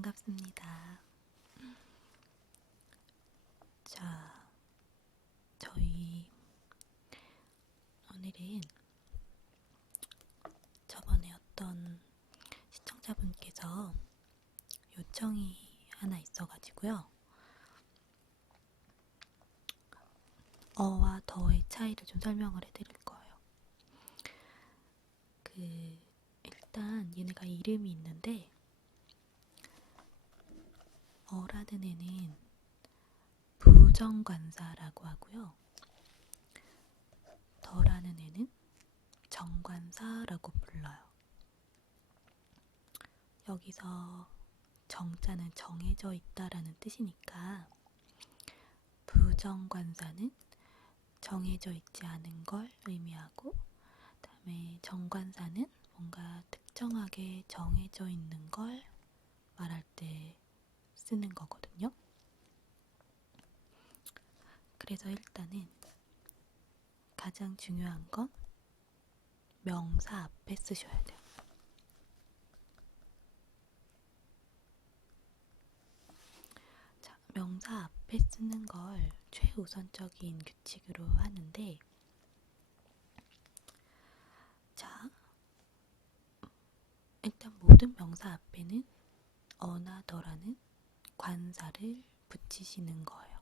반갑습니다. 자, 저희 오늘은 저번에 어떤 시청자분께서 요청이 하나 있어가지고요. 어와 더의 차이를 좀 설명을 해드릴 거예요. 일단 얘네가 이름이 있는데, 어라는 애는 부정관사라고 하고요. 더라는 애는 정관사라고 불러요. 여기서 정자는 정해져 있다라는 뜻이니까 부정관사는 정해져 있지 않은 걸 의미하고, 그다음에 정관사는 뭔가 특정하게 정해져 있는 걸 말할 때 쓰는 거거든요. 그래서 일단은 가장 중요한 건 명사 앞에 쓰셔야 돼요. 자, 명사 앞에 쓰는 걸 최우선적인 규칙으로 하는데, 자, 일단 모든 명사 앞에는 어나 더라는 관사를 붙이시는 거예요.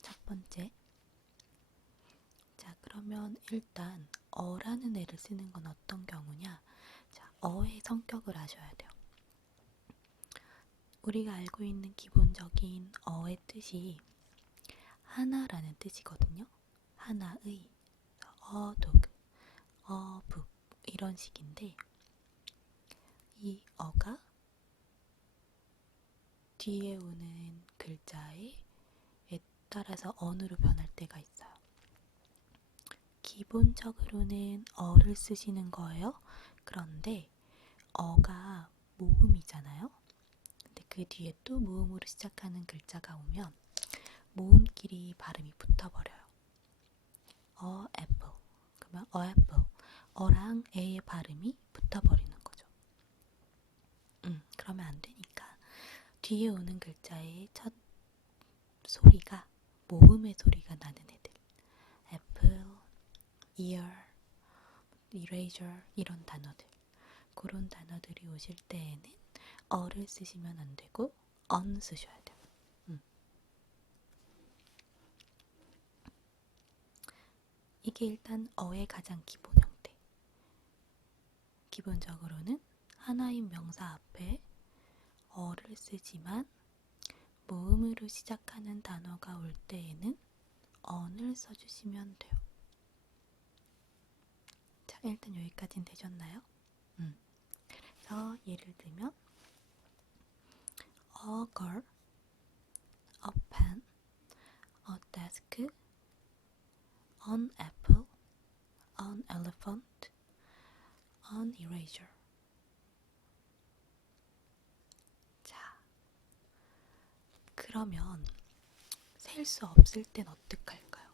첫 번째. 자, 그러면 일단 어라는 애를 쓰는 건 어떤 경우냐? 자, 어의 성격을 아셔야 돼요. 우리가 알고 있는 기본적인 어의 뜻이 하나라는 뜻이거든요. 하나의, 어도그, 어북 이런 식인데, 이 어가 뒤에 오는 글자에 따라서 언으로 변할 때가 있어요. 기본적으로는 어를 쓰시는 거예요. 그런데 어가 모음이잖아요. 근데 그 뒤에 또 모음으로 시작하는 글자가 오면 모음끼리 발음이 붙어버려요. 애플. 그러면 애플. 어랑 애의 발음이 붙어버리는 거죠. 그러면 안 되니까 뒤에 오는 글자의 첫 소리가 모음의 소리가 나는 애들. 애플, ear, eraser 이런 단어들. 그런 단어들이 오실 때에는 어를 쓰시면 안 되고 언 쓰셔야 돼요. 이게 일단 어의 가장 기본 형태. 기본적으로는 하나인 명사 앞에 어를 쓰지만 모음으로 시작하는 단어가 올 때에는 언을 써주시면 돼요. 자, 일단 여기까지는 되셨나요? 그래서 예를 들면 a girl, a pen, a desk, an apple, an elephant, an eraser. 자, 그러면 셀 수 없을 땐 어떡할까요?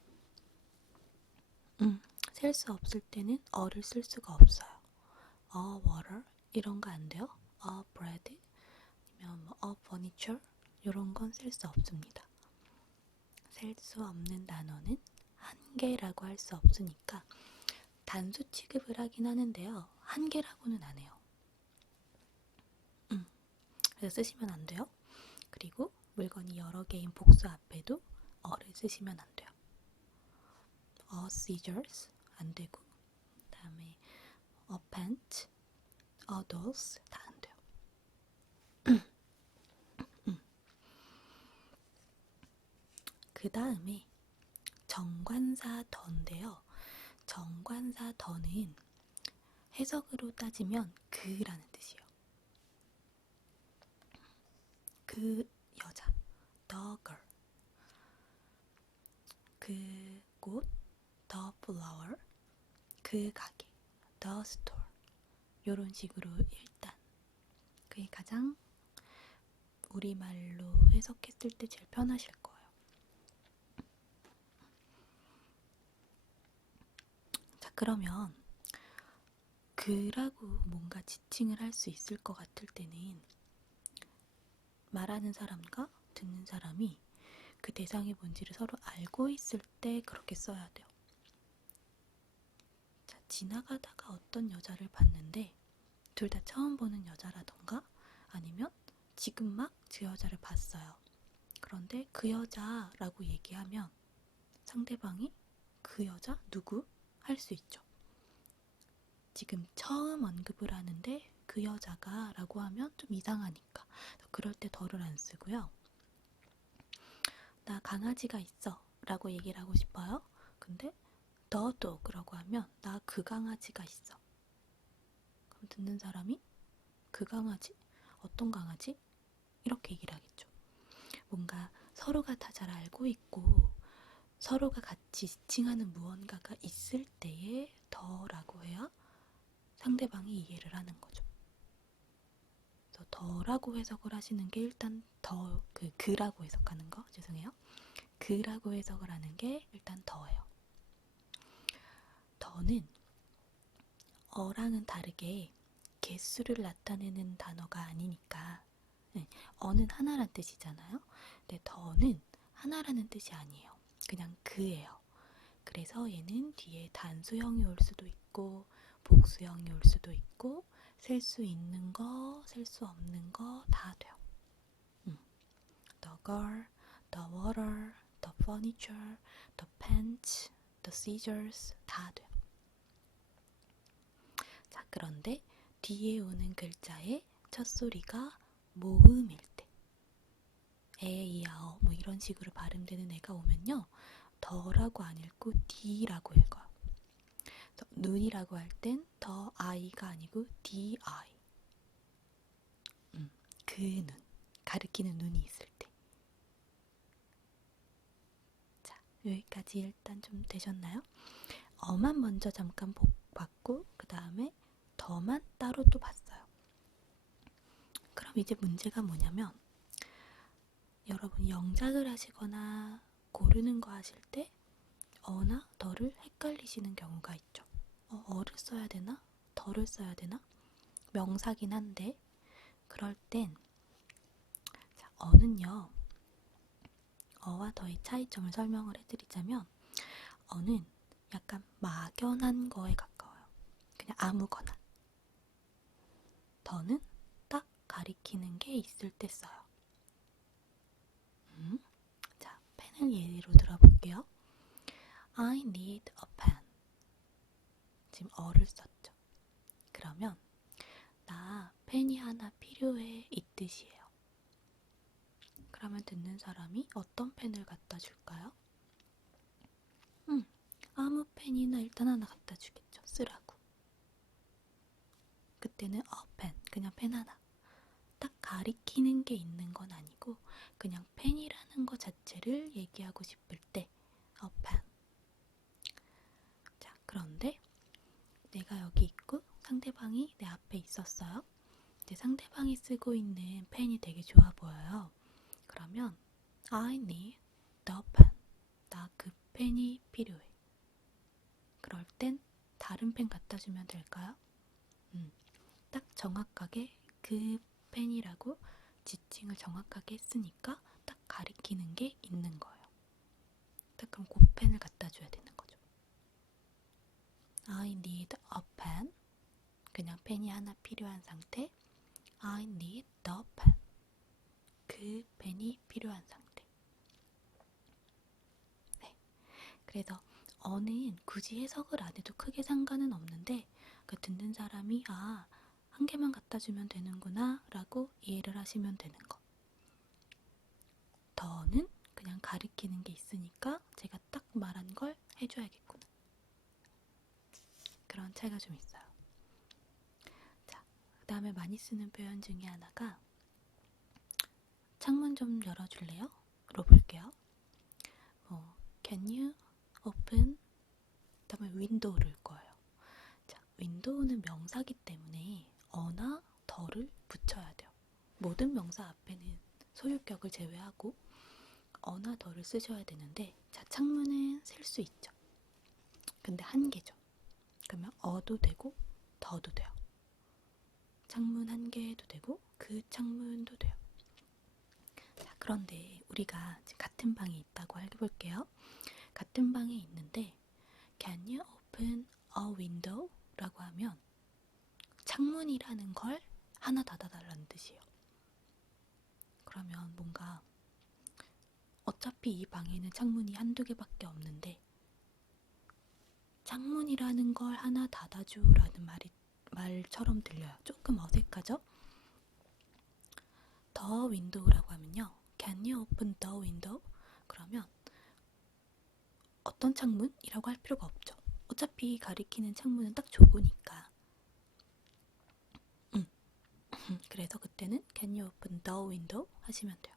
셀 수 없을 때는 어를 쓸 수가 없어요. water 이런 거 안 돼요. bread 아니면 furniture 이런 건 쓸 수 없습니다. 셀 수 없는 단어는 한 개라고 할 수 없으니까 단수 취급을 하긴 하는데요. 한 개라고는 안 해요. 그래서 쓰시면 안 돼요. 그리고 물건이 여러 개인 복수 앞에도 어를 쓰시면 안 돼요. scissors 안 되고, 그다음에 pant, dolls 다 안 돼요. 그 다음에 정관사 더인데요. 정관사 더는 해석으로 따지면 그라는 뜻이에요. 그 여자, the girl. 그 꽃, the flower. 그 가게, the store. 이런 식으로 일단 그게 가장 우리말로 해석했을 때 제일 편하실 거예요. 자, 그러면 그라고 뭔가 지칭을 할 수 있을 것 같을 때는 말하는 사람과 듣는 사람이 그 대상이 뭔지를 서로 알고 있을 때 그렇게 써야 돼요. 자, 지나가다가 어떤 여자를 봤는데 둘 다 처음 보는 여자라던가 아니면 지금 막 그 여자를 봤어요. 그런데 그 여자라고 얘기하면 상대방이 그 여자 누구? 할 수 있죠. 지금 처음 언급을 하는데 그 여자가 라고 하면 좀 이상하니까 그럴 때 더를 안 쓰고요. 나 강아지가 있어 라고 얘기를 하고 싶어요. 근데 the dog라고 하면 나 그 강아지가 있어. 그럼 듣는 사람이 그 강아지? 어떤 강아지? 이렇게 얘기를 하겠죠. 뭔가 서로가 다 잘 알고 있고 서로가 같이 지칭하는 무언가가 있을 때에 더라고 해야 상대방이 이해를 하는 거죠. 그래서 더라고 해석을 하시는 게 일단 그라고 해석하는 거, 죄송해요. 그라고 해석을 하는 게 일단 더예요. 더는 어랑은 다르게 개수를 나타내는 단어가 아니니까 어는 하나란 뜻이잖아요. 근데 더는 하나라는 뜻이 아니에요. 그냥 그예요. 그래서 얘는 뒤에 단수형이 올 수도 있고 복수형이 올 수도 있고 셀 수 있는 거, 셀 수 없는 거 다 돼요. The girl, the water, the furniture, the pants, the scissors 다 돼요. 자, 그런데 뒤에 오는 글자의 첫 소리가 모음일 때 에, 이, 아어 뭐 이런 식으로 발음되는 애가 오면요. 더라고 안 읽고 D라고 읽어요. 눈이라고 할 땐 더 I가 아니고 DI. 그 눈, 가리키는 눈이 있을 때. 자, 여기까지 일단 좀 되셨나요? 어만 먼저 잠깐 봤고 그 다음에 더만 따로 또 봤어요. 그럼 이제 문제가 뭐냐면 여러분 영작을 하시거나 고르는 거 하실 때 어나 더를 헷갈리시는 경우가 있죠. 어를 써야 되나? 더를 써야 되나? 명사긴 한데 그럴 땐 자, 어는요. 어와 더의 차이점을 설명을 해드리자면 어는 약간 막연한 거에 가까워요. 그냥 아무거나. 더는 딱 가리키는 게 있을 때 써요. 자, 펜을 예로 들어볼게요. I need a pen. 지금 어를 썼죠. 그러면 나 펜이 하나 필요해 이 뜻이에요. 그러면 듣는 사람이 어떤 펜을 갖다 줄까요? 아무 펜이나 일단 하나 갖다 주겠죠. 쓰라고. 그때는 펜, 그냥 펜 하나. 딱 가리키는 게 있는 건 아니고 그냥 펜이라는 거 자체를 얘기하고 싶을 때 펜. 자, 그런데 내가 여기 있고 상대방이 내 앞에 있었어요. 근데 상대방이 쓰고 있는 펜이 되게 좋아 보여요. 그러면 I need the pen. 나 그 펜이 필요해. 그럴 땐 다른 펜 갖다 주면 될까요? 딱 정확하게 그 펜이라고 지칭을 정확하게 했으니까 딱 가리키는 게 있는 거예요. 딱 그럼 그 펜을 갖다 줘야 되는 거죠. I need a pen. 그냥 펜이 하나 필요한 상태. I need the pen. 그 펜이 필요한 상태. 네. 그래서 어는 굳이 해석을 안 해도 크게 상관은 없는데 그 듣는 사람이 한 개만 갖다 주면 되는구나 라고 이해를 하시면 되는 거. 더는 그냥 가리키는 게 있으니까 제가 딱 말한 걸 해줘야겠구나. 그런 차이가 좀 있어요. 자, 그 다음에 많이 쓰는 표현 중에 하나가 창문 좀 열어줄래요? 로 볼게요. Can you open? 그 다음에 window를 거예요. 자, window는 명사기 때문에 어나 더를 붙여야 돼요. 모든 명사 앞에는 소유격을 제외하고 어나 더를 쓰셔야 되는데 자, 창문은 셀 수 있죠. 근데 한 개죠. 그러면 어도 되고 더도 돼요. 창문 한 개도 되고 그 창문도 돼요. 그런데 우리가 같은 방에 있다고 해볼게요. 같은 방에 있는데 Can you open a window? 라고 하면 창문이라는 걸 하나 닫아달라는 뜻이에요. 그러면 뭔가 어차피 이 방에는 창문이 한두 개밖에 없는데 창문이라는 걸 하나 닫아줘라는 말처럼 들려요. 조금 어색하죠? The window라고 하면요. Can you open the window? 그러면 어떤 창문이라고 할 필요가 없죠. 어차피 가리키는 창문은 딱 좁으니까. 그래서 그때는 Can you open the window? 하시면 돼요.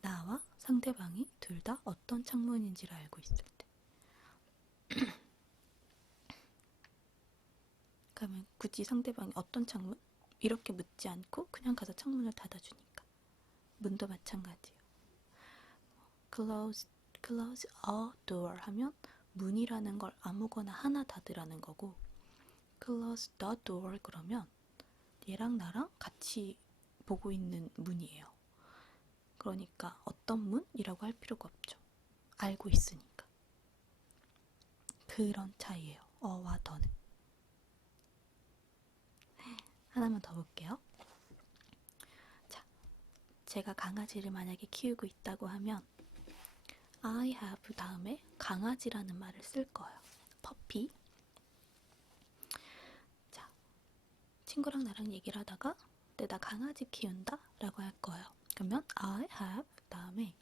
나와 상대방이 둘 다 어떤 창문인지를 알고 있을 때. 그러면 굳이 상대방이 어떤 창문? 이렇게 묻지 않고 그냥 가서 창문을 닫아주니까. 문도 마찬가지예요. Close a door 하면 문이라는 걸 아무거나 하나 닫으라는 거고, Close the door 그러면 얘랑 나랑 같이 보고 있는 문이에요. 그러니까 어떤 문이라고 할 필요가 없죠. 알고 있으니까. 그런 차이예요. 어와 더는. 하나만 더 볼게요. 자, 제가 강아지를 만약에 키우고 있다고 하면 I have 다음에 강아지라는 말을 쓸 거예요. 퍼피. 자, 친구랑 나랑 얘기를 하다가 나 강아지 키운다 라고 할 거예요. 그러면 I have 다음에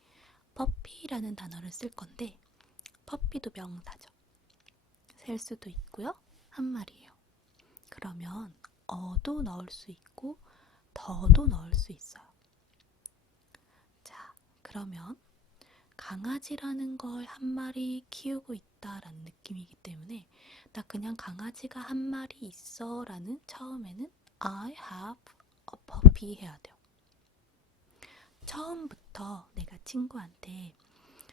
퍼피라는 단어를 쓸 건데 퍼피도 명사죠. 셀 수도 있고요. 한 마리예요. 그러면 어도 넣을 수 있고 더도 넣을 수 있어요. 자, 그러면 강아지라는 걸 한 마리 키우고 있다라는 느낌이기 때문에 나 그냥 강아지가 한 마리 있어 라는 처음에는 I have a puppy 해야 돼요. 처음부터 내가 친구한테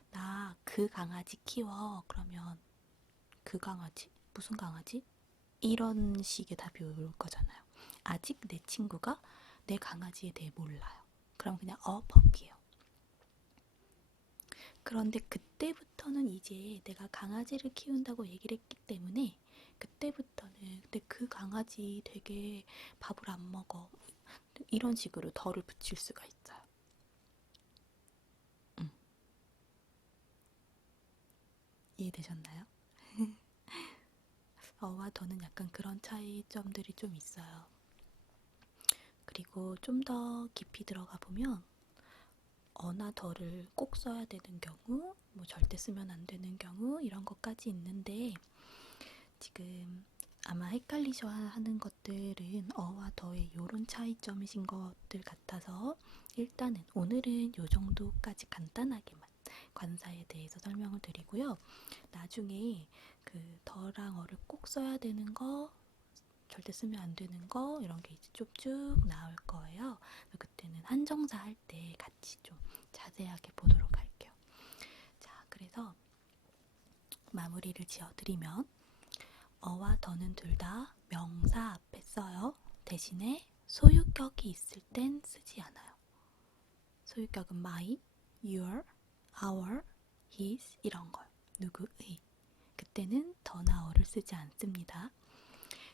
나 그 강아지 키워 그러면 그 강아지? 무슨 강아지? 이런 식의 답이 올 거잖아요. 아직 내 친구가 내 강아지에 대해 몰라요. 그럼 그냥 puppy예요. 그런데 그때부터는 이제 내가 강아지를 키운다고 얘기를 했기 때문에 그때부터는 근데 그 강아지 되게 밥을 안 먹어 이런 식으로 덜을 붙일 수가 있어요. 이해되셨나요? 어와 더는 약간 그런 차이점들이 좀 있어요. 그리고 좀 더 깊이 들어가 보면 어나 더를 꼭 써야 되는 경우, 뭐 절대 쓰면 안 되는 경우 이런 것까지 있는데 지금 아마 헷갈리셔 하는 것들은 어와 더의 이런 차이점이신 것들 같아서 일단은 오늘은 요 정도까지 간단하게만 관사에 대해서 설명을 드리고요. 나중에 그 더랑 어를 꼭 써야 되는 거, 절대 쓰면 안 되는 거 이런 게 이제 쭉쭉 나올 거예요. 그때는 한정사 할 때 같이 좀 자세하게 보도록 할게요. 자, 그래서 마무리를 지어드리면 어와 더는 둘 다 명사 앞에 써요. 대신에 소유격이 있을 땐 쓰지 않아요. 소유격은 my, your, our, his 이런 걸, 누구의. 그때는 더나 어를 쓰지 않습니다.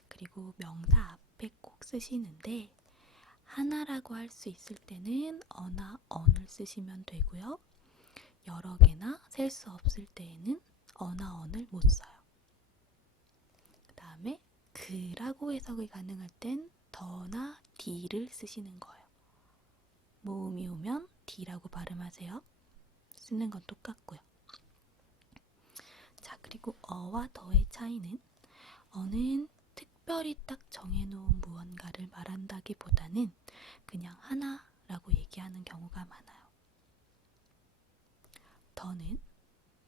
그리고 명사 앞에 꼭 쓰시는데 하나라고 할 수 있을 때는 어나 언을 쓰시면 되고요. 여러 개나 셀 수 없을 때에는 어나 언을 못 써요. 그 다음에 그라고 해석이 가능할 땐 더나 D를 쓰시는 거예요. 모음이 오면 D라고 발음하세요. 쓰는 건 똑같고요. 자, 그리고 어와 더의 차이는 어는 특별히 딱 정해놓은 무언가를 말한다기보다는 그냥 하나라고 얘기하는 경우가 많아요. 더는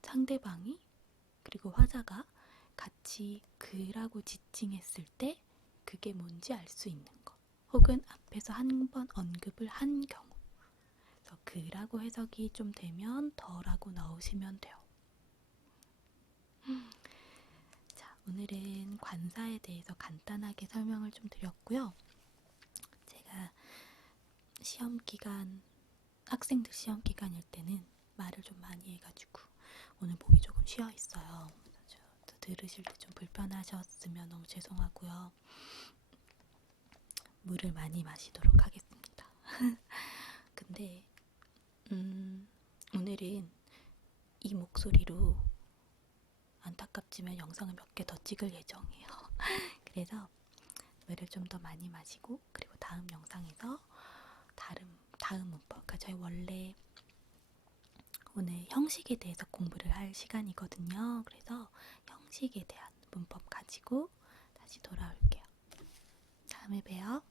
상대방이 그리고 화자가 같이 그라고 지칭했을 때 그게 뭔지 알 수 있는 거, 혹은 앞에서 한 번 언급을 한 경우. 그래서 그라고 해석이 좀 되면 더라고 넣으시면 돼요. 자, 오늘은 관사에 대해서 간단하게 설명을 좀 드렸고요. 제가 시험 기간, 학생들 시험 기간일 때는 말을 좀 많이 해가지고 오늘 목이 조금 쉬어 있어요. 들으실 때 좀 불편하셨으면 너무 죄송하고요. 물을 많이 마시도록 하겠습니다. 근데 오늘은 이 목소리로 안타깝지만 영상을 몇 개 더 찍을 예정이에요. 그래서 물을 좀 더 많이 마시고, 그리고 다음 영상에서 다음 문법, 그러니까 저희 원래 오늘 형식에 대해서 공부를 할 시간이거든요. 그래서 형식에 대한 문법 가지고 다시 돌아올게요. 다음에 봬요.